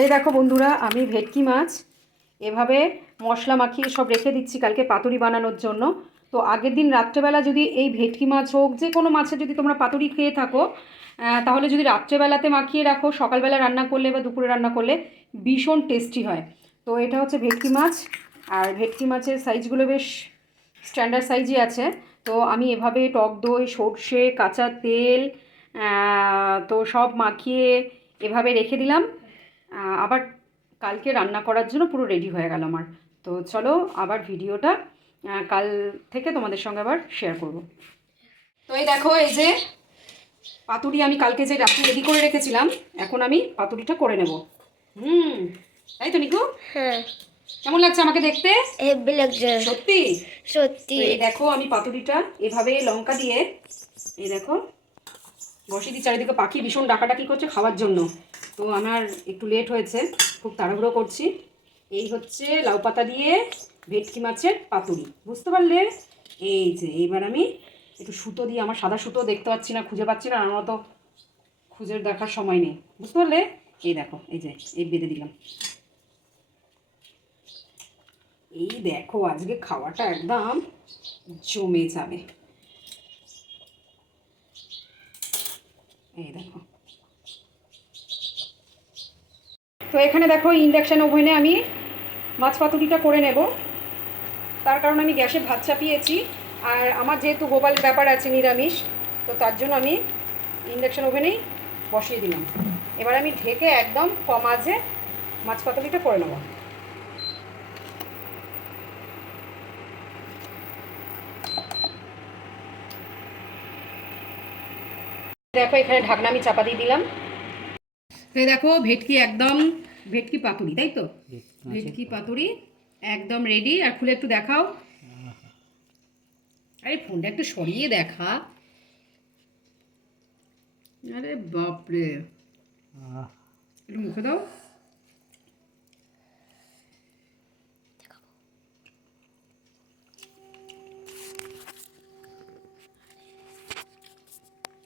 এই দেখো বন্ধুরা, আমি ভেটকি মাছ। এভাবে মশলা মাখিয়ে সব রেখে দিচ্ছি কালকে পাতুরি বানানোর জন্য। তো আগের দিন রাত্রেবেলা যদি এই ভেটকি মাছ হোক, যে কোনো মাছের যদি তোমরা পাতুরি খেয়ে থাকো তাহলে যদি রাত্রেবেলাতে মাখিয়ে রাখো, সকালবেলা রান্না করলে বা দুপুরে রান্না করলে ভীষণ টেস্টি হয়। তো এটা হচ্ছে ভেটকি মাছ, আর ভেটকি মাছের সাইজগুলো বেশ স্ট্যান্ডার্ড সাইজই আছে। তো আমি এভাবে টক দই, সর্ষে, কাঁচা তেল তো সব মাখিয়ে এভাবে রেখে দিলাম। আবার কালকে রান্না করার জন্য পুরো রেডি হয়ে গেল আমার। তো চলো আবার ভিডিওটা কাল থেকে তোমাদের সঙ্গে আবার শেয়ার করব। তো এই দেখো এই যে পাতুরি আমি কালকে যে রাত্রি রেডি করে রেখেছিলাম এখন আমি পাতুরিটা করে নেব। হুম তাই তো নিকু? হ্যাঁ। কেমন লাগছে আমাকে দেখতে? হেভি লাগছে। সত্যি? সত্যি। এই দেখো আমি পাতুরিটা এভাবে লঙ্কা দিয়ে এই দেখো বসিয়ে দিই চারিদিকে পাখি ভীষণ ডাকাডাকি করছে খাওয়ার জন্য। তো আমার একটু লেট হয়েছে, খুব তাড়াহুড়ো করছি। এই হচ্ছে লাউ পাতা দিয়ে ভেটকি মাছের পাতুরি। বুঝতে পারলে? এই যে, এবার আমি একটু সুতো দিয়ে, আমার সাদা সুতো দেখতে পাচ্ছি না, খুঁজে পাচ্ছি না, আমার তো খুঁজে দেখার সময় নেই। বুঝতে পারলে? এই দেখো, এই যে, এই বেঁধে দিলাম। এই দেখো, আজকে খাওয়াটা একদম জমে যাবে। এই দেখো। তো এখানে দেখো ইন্ডাকশান ওভেনে আমি মাছ পাতুরিটা করে নেব। তার কারণে আমি গ্যাসে ভাত চাপিয়েছি। আর আমার যেহেতু গোপাল ব্যাপার আছে নিরামিষ, তো তার জন্য আমি ইন্ডাকশান ওভেনেই বসিয়ে দিলাম। এবার আমি ঢেকে একদম কম আজে মাছ পাতুরিটা করে নেব। দেখো এখানে ঢাকনা আমি চাপা দিয়ে দিলাম। তাই দেখো ভেটকি একদম ভেটকি পাতুরি তাই তো? ভেটকি পাতুরি একদম রেডি আর খুলে একটু দেখাও। আরে ফোনটা একটু সরিয়ে দেখা। আরে বাপরে। একটু মুখে দাও।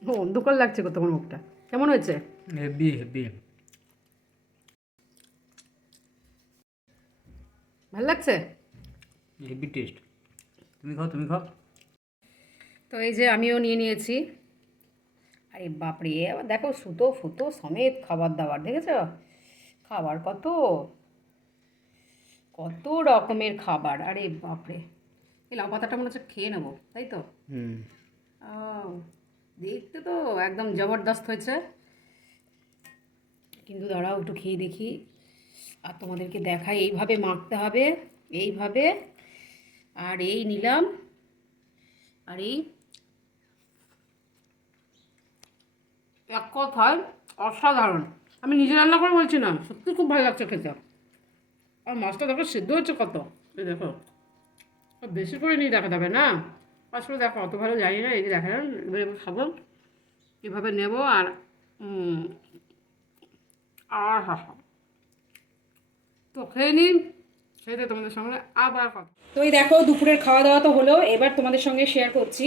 ও অন্ধকার লাগছে কত তোমার মুখটা। কেমন হয়েছে? Heavy heavy. ভালো লাগছে? Heavy taste. তুমি খাও তুমি খাও। তো এই যে আমিও নিয়ে নিয়েছি। আরে বাপরে আবার দেখো সুতো ফুতো সমেত খাবার দাবার দেখেছ? খাবার কত? কত রকমের খাবার আরে বাপরে। এই লাউ পাতাটা মনে হচ্ছে খেয়ে নেব তাই তো? হুম। ও। দেখতে তো একদম জবরদস্ত হয়েছে। কিন্তু দাঁড়াও, একটু খেয়ে দেখি। আর তোমাদেরকে দেখাই, এইভাবে মাখতে হবে, এইভাবে। আর এই নিলাম। আর এই এক কথায় অসাধারণ। আমি নিজে রান্না করে বলছি না, সত্যি খুব ভালো লাগছে খেতে। আর মাছটা দেখো, সিদ্ধ হচ্ছে কত। এই দেখো বেশি করে নিয়ে দেখা যাবে না? আসলে দেখো, অত ভালো জানি না, এই যে দেখা যান এবার এবার খাব কীভাবে নেব আর আর হা তো খেয়ে নিন খেতে তোমাদের সঙ্গে আবার কথা। তো এই দেখো, দুপুরের খাওয়া দাওয়া তো হলো, এবার তোমাদের সঙ্গে শেয়ার করছি।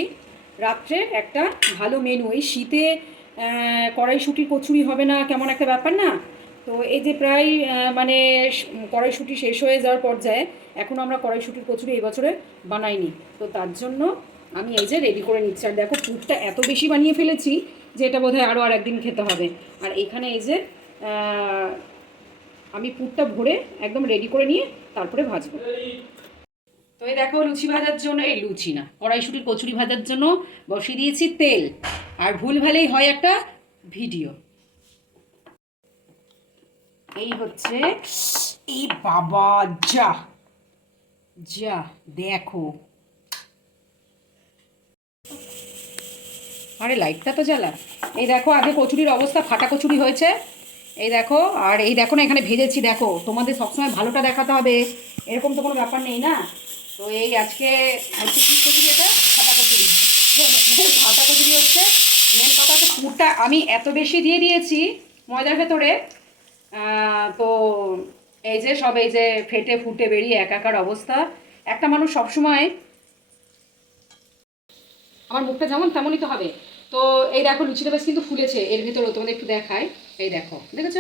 রাত্রে একটা ভালো মেনু এই শীতে কড়াইশুঁটির কচুরি হবে না, কেমন একটা ব্যাপার না? তো এই যে প্রায় মানে কড়াইশুঁটি শেষ হয়ে যাওয়ার পর্যায়ে এখনও আমরা কড়াইশুঁটির কচুরি এই বছরে বানাইনি। তো তার জন্য আমি এই যে রেডি করে নিচ্ছি। আর দেখো, পুরটা এত বেশি বানিয়ে ফেলেছি যে এটা বোধহয় আরও আর একদিন খেতে হবে। আর এখানে এই যে আমি পুরটা ভরে একদম রেডি করে নিয়ে তারপরে ভাজবো। তো এই দেখো, লুচি ভাজার জন্য, এই লুচি না, কড়াইশুটির কচুরি ভাজার জন্য বসিয়ে দিয়েছি তেল। আর ভুল ভালেই হয় একটা ভিডিও। এই হচ্ছে, এই বাবা, যা যা, দেখো। আরে লাইটটা তো জ্বালা। এই দেখো, আগে কচুরির অবস্থা, ফাটা কচুরি হয়েছে। এই দেখো, আর এই দেখো না, এখানে ভেজেছি, দেখো। তোমাদের সবসময় ভালোটা দেখাতে হবে। এরকম তো কোনো ব্যাপার নেই না? তো এই আজকে হচ্ছে কি কচুরি এটা? ফাটা কচুরি। ফাটা কচুরি হচ্ছে। মেন কথা হচ্ছে পুরটা আমি এত বেশি দিয়ে দিয়েছি ময়দার ভেতরে। তো এই যে সব এই যে ফেটে ফুটে বেরিয়ে একাকার অবস্থা। একটা মানুষ সবসময় আমার মুখটা যেমন তেমনই তো হবে। তো এই দেখো লুচিটা বেশ কিন্তু ফুলেছে, এর ভেতরেও তোমাদের একটু দেখায় এই দেখো, দেখেছ?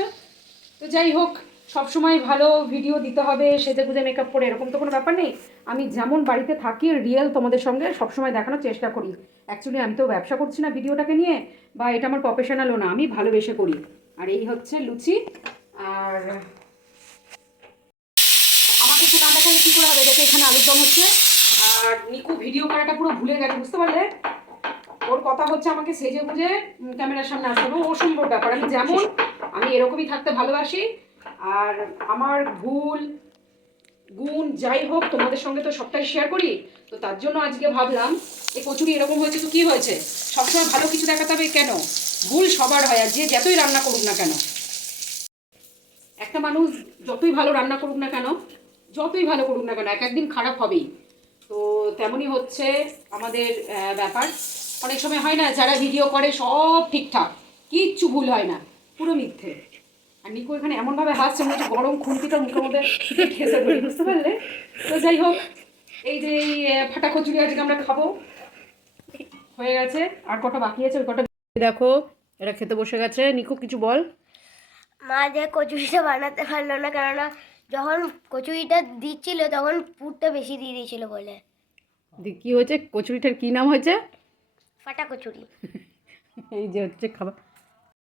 তো যাই হোক, সবসময় ভালো ভিডিও দিতে হবে, সেজে গুজে মেকআপ করে এরকম তো কোনো ব্যাপার নেই। আমি যেমন বাড়িতে থাকি রিয়েল তোমাদের সঙ্গে সবসময় দেখানোর চেষ্টা করি। অ্যাকচুয়ালি আমি তো ব্যবসা করছি না ভিডিওটাকে নিয়ে, বা এটা আমার প্রফেশনালও না, আমি ভালোবেসে করি। আর এই হচ্ছে লুচি, আর আমাকে একটু না দেখালে কী করে হবে? দেখো এখানে আলুর দম হচ্ছে, আর নিকু ভিডিও করাটা পুরো ভুলে গেছে, বুঝতে পারলে? ওর কথা হচ্ছে আমাকে সেজে উম, ক্যামেরার সামনে আসতে হবে। ও অসম্ভব ব্যাপার। আমি যেমন আমি এরকমই থাকতে ভালোবাসি। আর আমার ভুল গুণ যাই হোক তোমাদের সঙ্গে তো সবটাই শেয়ার করি। তো তার জন্য আজকে ভাবলাম এই কচুরি এরকম হয়েছে তো কী হয়েছে? সবসময় ভালো কিছু দেখাতে হবে কেন? ভুল সবার হয় আর যে যতই রান্না করুক না কেন। একটা মানুষ যতই ভালো রান্না করুক না কেন যতই ভালো করুক না কেন এক একদিন খারাপ হবেই। তো তেমনই হচ্ছে আমাদের ব্যাপার। অনেক সময় হয় না যারা ভিডিও করে সব ঠিকঠাক কিচ্ছু ভুল হয় না পুরো মিথ্যে। আর নিকো এখানে এমনভাবে হাসছে মনে হচ্ছে গরম খুন্তিটা মুখের মধ্যে ঠেসে পড়ি বুঝতে পারলে? তো যাই হোক এই যে এই ফাটা কচুরি আজকে আমরা খাব হয়ে গেছে আর কটা বাকি আছে ওই কটা দেখো এরা খেতে বসে গেছে। নিকো কিছু বল। মা যে কচুরিটা বানাতে পারল না কেননা যখন কচুরিটা দিচ্ছিল তখন পুরটা বেশি দিয়ে দিয়েছিল বলে। কি হয়েছে? কচুরিটার কি নাম হয়েছে? ফাটা কচুরি এই যে হচ্ছে খাবার।